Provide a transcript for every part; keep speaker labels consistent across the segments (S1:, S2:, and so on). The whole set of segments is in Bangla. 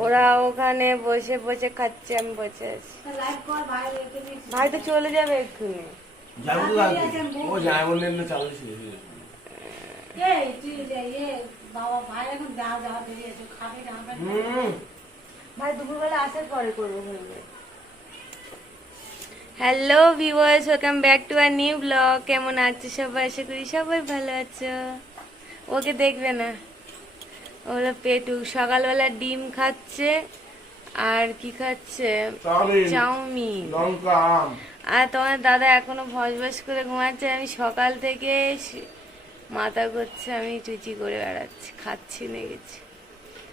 S1: ওরা ওখানে বসে বসে খাচ্ছে আমি বসে আছি।
S2: ভাই
S1: তো চলে যাবে এক্ষুনি।
S2: ভাই
S1: দুপুরবেলা আসার পরে করব hello viewers welcome back to our new blog কেমন আছো সবাই? আশা করি সবাই ভালো আছো। ওকে দেখবে না। ওগুলো পেটু সকালবেলা ডিম খাচ্ছে আর কি খাচ্ছে?
S3: চাউমিন
S1: আর তোমার দাদা এখনও ভস ভস করে ঘুমাচ্ছে আমি সকাল থেকে মাথা করছে আমি চুচি করে বেড়াচ্ছি খাচ্ছি না গেছি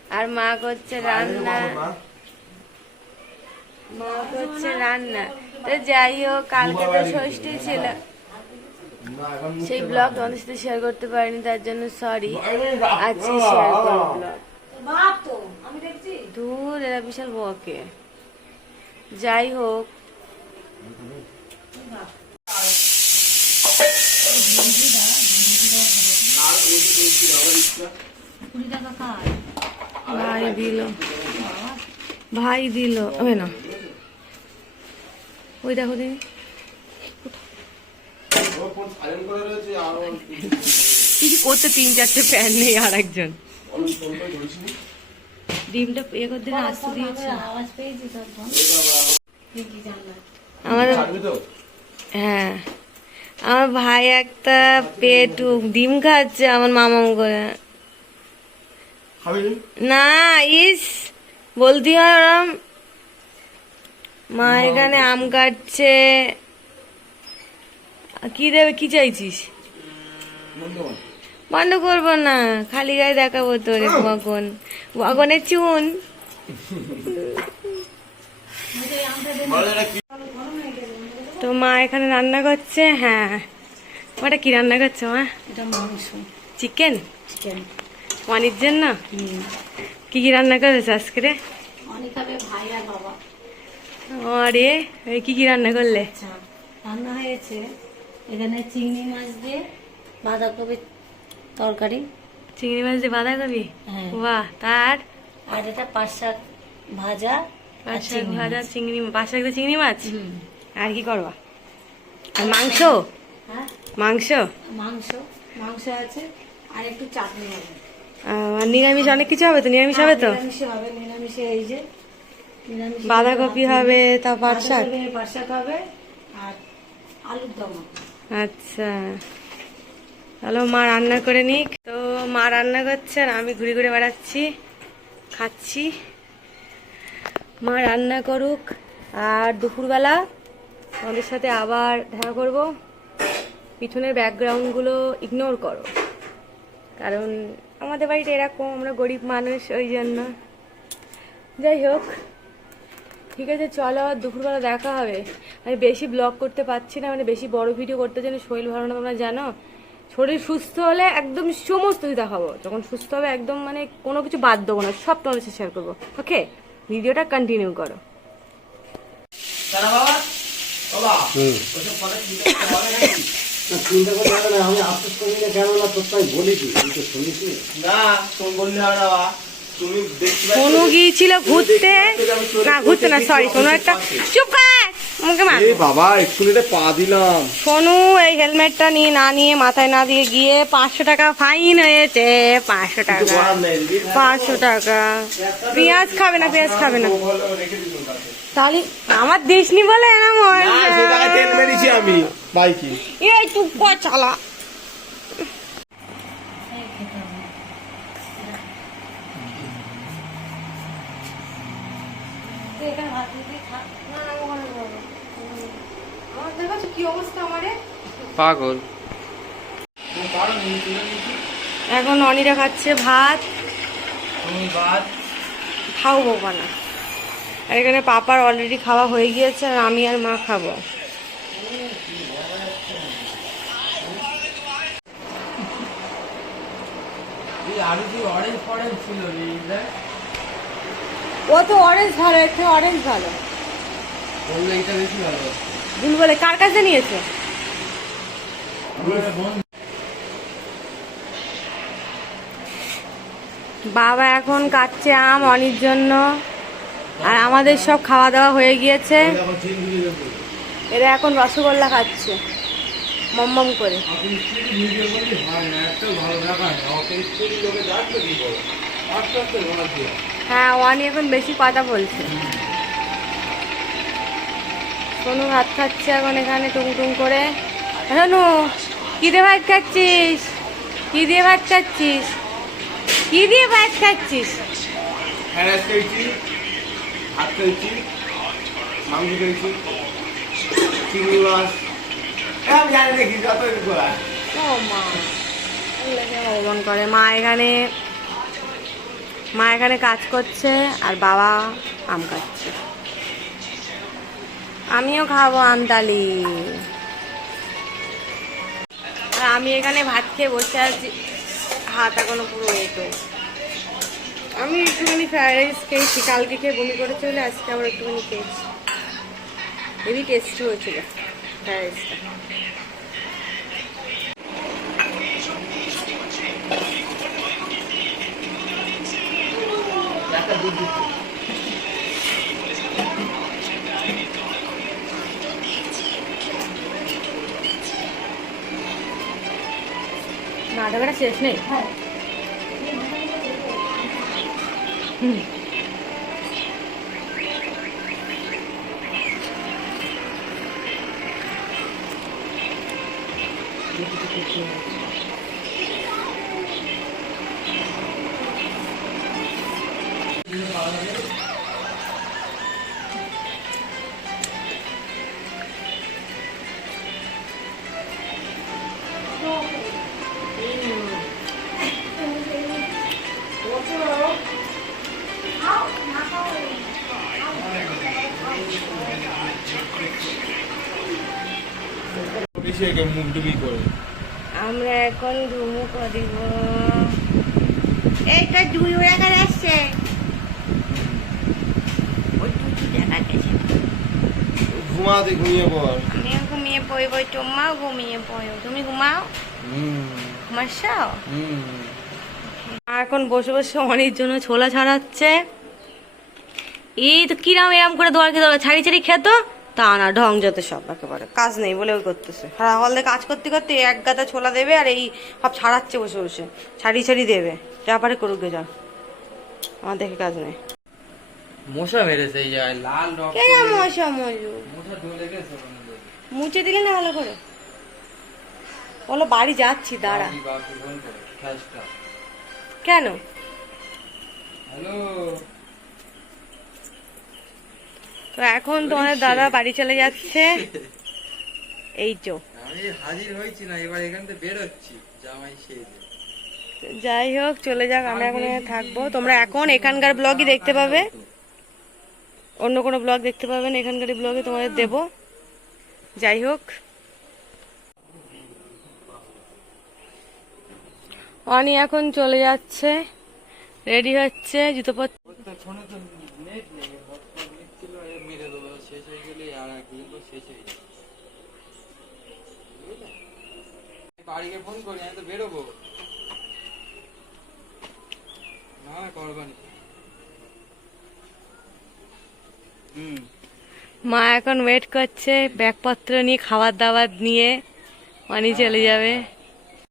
S1: আর মা করছে রান্না। মা। করছে রান্না। তো যাই হোক কালকে তো ষষ্ঠী ছিল। সেই ব্লগ তোমাদের সাথে শেয়ার করতে পারিনি তার জন্য সরি আজকে
S3: আচ্ছা
S1: শেয়ার করব ব্লগ।
S2: বাপ তো আমি দেখছি।
S1: দূর এরা বিশাল বকে। যাই হোক। ভাই দিল। ভাই দিল। না। ওই দেখো দিদি
S3: ফোন সাইলেন্ট করে রয়েছে আর
S1: কি কি তিন চারটে প্যান নেই আর একজন। ডিমটা ইয়ে করতে আসতে দিয়েছে।
S2: আওয়াজ পেয়েছি তখন
S1: আমাদের হ্যাঁ। আমার ভাই একটা পেটু ডিম খাচ্ছে আমার মামাম করে। না ইস বলতে হয় ওরম। মা এখানে আম কাটছে। কি দেবে কি চাইছিস?
S3: বন্ধ কর।
S1: বন্ধ করব না খালি গায়ে দেখাবো তোর বগন বগনের চুন। তো মা এখানে রান্না করছে হ্যাঁ। ওটা কি রান্না করছে মা? চিকেন?
S2: চিকেন।
S1: অনির জন্য? কি কি রান্না করেছে আজকে? রে
S2: আর বাবা।
S1: আরে এই কি কি রান্না করলে?
S2: আচ্ছা রান্না হয়েছে এখানে চিংড়ি মাছ দিয়ে বাঁধাকপির তরকারি।
S1: চিংড়ি মাছ দিয়ে বাঁধাকপি?
S2: হ্যাঁ।
S1: বাহ তার?
S2: আর এটা পাট শাক ভাজা
S1: পাঁচ শাক ভাজা চিংড়ি পাঁচ শাক দিয়ে চিংড়ি মাছ? আর কি করবা? আর মাংস?
S2: হ্যাঁ।
S1: মাংস?
S2: মাংস মাংস আছে আর একটু চাটনি হবে।
S1: আর নিরামিষ অনেক কিছু হবে তো? নিরামিষ হবে তো?
S2: নিরামিষে হবে নিরামিষে এই যে
S1: বাঁধাকপি হবে তা পাট শাক?
S2: পাট শাক হবে আর আলুর দম হবে।
S1: আচ্ছা। তাহলে মা রান্না করে নিক। তো মা রান্না করছে আর আমি ঘুরে ঘুরে বেড়াচ্ছি, খাচ্ছি। মা রান্না করুক আর দুপুরবেলা আমাদের সাথে আবার দেখা করব। পিছনের ব্যাকগ্রাউন্ডগুলো ইগনোর করো। কারণ আমাদের বাড়িটা এরকম, আমরা গরিব মানুষ, ওই জন্য। যাই হোক। ঠিক আছে চলো আবার দুপুরবেলা দেখা হবে। আমি বেশি ব্লগ করতে পারছি না মানে বেশি বড় ভিডিও করতে জন্য শরীর ভালো না তোমরা জানো? শরীর সুস্থ হলে একদম সমস্ত কিছু দেখাবো। যখন সুস্থ হবে একদম মানে কোনো কিছু বাদ দেবো না সব তোমাদের সাথে শেয়ার করব। ওকে ভিডিওটা কন্টিনিউ করো।
S3: তারা চিন্তা করতে হবে
S4: না, আমি আফসোস করি না কেন না তোর তো আমি বলেছি তুই তো শুনেছি
S3: না তুমি বললে হবে
S1: সোনু গিয়েছিল ঘুরতে। না ঘুরতে না সরি সোনু একটা চুপ কর! আমাকে মার।
S3: বাবা একটু পা দিলাম।
S1: সোনু এই হেলমেটটা নিয়ে না নিয়ে মাথায় না দিয়ে গিয়ে পাঁচশো টাকা ফাইন হয়েছে। পাঁচশো টাকা।
S3: দিদি
S1: পাঁচশো টাকা। পেঁয়াজ খাবে না পেঁয়াজ খাবে না। তাহলে আমার দিসনি বলে এরম হয়
S3: না সে টাকা তেল মেরেছি আমি। বাইকে।
S1: এই চুপ কর চালা
S2: এই খেতে হবে। তুই এখানে ভাত দিয়ে খা
S1: আমার দেখো কি অবস্থা আমারে
S3: পাগল।
S1: এখন অনিরা খাচ্ছে ভাত।
S3: তুমি বাদ
S1: খাও বাবা না। আর এখানে পাপার অলরেডি খাওয়া হয়ে গিয়েছে আর আমি আর মা খাব।
S3: এই কি অরেঞ্জ ফরেঞ্জ ছিল
S1: ও তো অরেঞ্জ ভালো এর থেকে অরেঞ্জ ভালো।
S3: ভালো
S1: ভুল বলে কার কাছে নিয়েছে? বাবা এখন কাটছে আম অনির জন্য আর আমাদের সব খাওয়া দাওয়া হয়ে গিয়েছে। এরা এখন রসগোল্লা খাচ্ছে মম করে। হ্যাঁ ওয়ানি এখন বেশি কথা বলছে। সোনু ভাত খাচ্ছে এখন এখানে টুং টুং করে। সোনু কি দিয়ে ভাত খাচ্ছিস? কি দিয়ে ভাত খাচ্ছিস? কি দিয়ে ভাত খাচ্ছিস?
S3: হ্যাঁ
S1: ও মা করে। মা এখানে মা এখানে কাজ করছে আর বাবা আম খাচ্ছে আমিও খাব আমতালি আর আমি এখানে ভাত খেয়ে বসে আছি। হাত এখনও পুরো এটো আমি একটুখানি ফ্রাইড রাইস খেয়েছি, কালকে খেয়ে বমি করে চলে আজকে আবার একটুখানি খেয়েছি। হেভি টেস্টি হয়েছিল ফ্রাইড রাইসটা নাটকটা শেষ নেই হুম।
S3: বেশি
S1: আমরা এখন ঘুমু করিব এই তো দুই ওরা আসছে।
S3: ঘুমাতে ঘুমিয়ে পর
S1: আমিও ঘুমিয়ে পড়ব তোমাও ঘুমিয়ে পড়ো। তুমি ঘুমাও? ঘুমাচ্ছাও এখন বসে বসে অনেক জন্য ছোলা ছাড়াচ্ছে। এই তো কিরাম এরাম করে দোয়ার খেতে ছাড়ি ছাড়ি খেত তা না ঢং যত সব একেবারে। কাজ নেই বলে ওই করতেছে। সারা হল কাজ করতে করতে এক গাদা ছোলা দেবে আর এই সব ছাড়াচ্ছে বসে বসে। ছাড়ি ছাড়ি দেবে। যা পারে করুক গে যা। আমার দেখে কাজ নেই।
S5: মশা মেরেছে এই জায়গায় লাল রক্ত
S1: কেন মশা
S5: মশা ঢুলে গেছে
S1: মুছে দিলে না ভালো করে? বলো বাড়ি যাচ্ছি দাঁড়া। কেন? তো এখন তোমাদের দাদা বাড়ি চলে যাচ্ছে। এই তো
S5: আমি হাজির হয়েছি না এবার এখান থেকে বেরোচ্ছি জামাই সেজে
S1: যাই হোক চলে যাক আমরা এখন এখানে থাকব। তোমরা এখন এখানকার ব্লগই দেখতে পাবে। অন্য কোনো ব্লগ দেখতে পাবেন এখানকার ব্লগে তোমাদের দেব। যাই হোক। অনি এখন চলে যাচ্ছে। রেডি হচ্ছে, জুতো পর মা এখন ওয়েট করছে, ব্যাগপত্র নিয়ে খাবার দাবার নিয়ে। অনি চলে যাবে।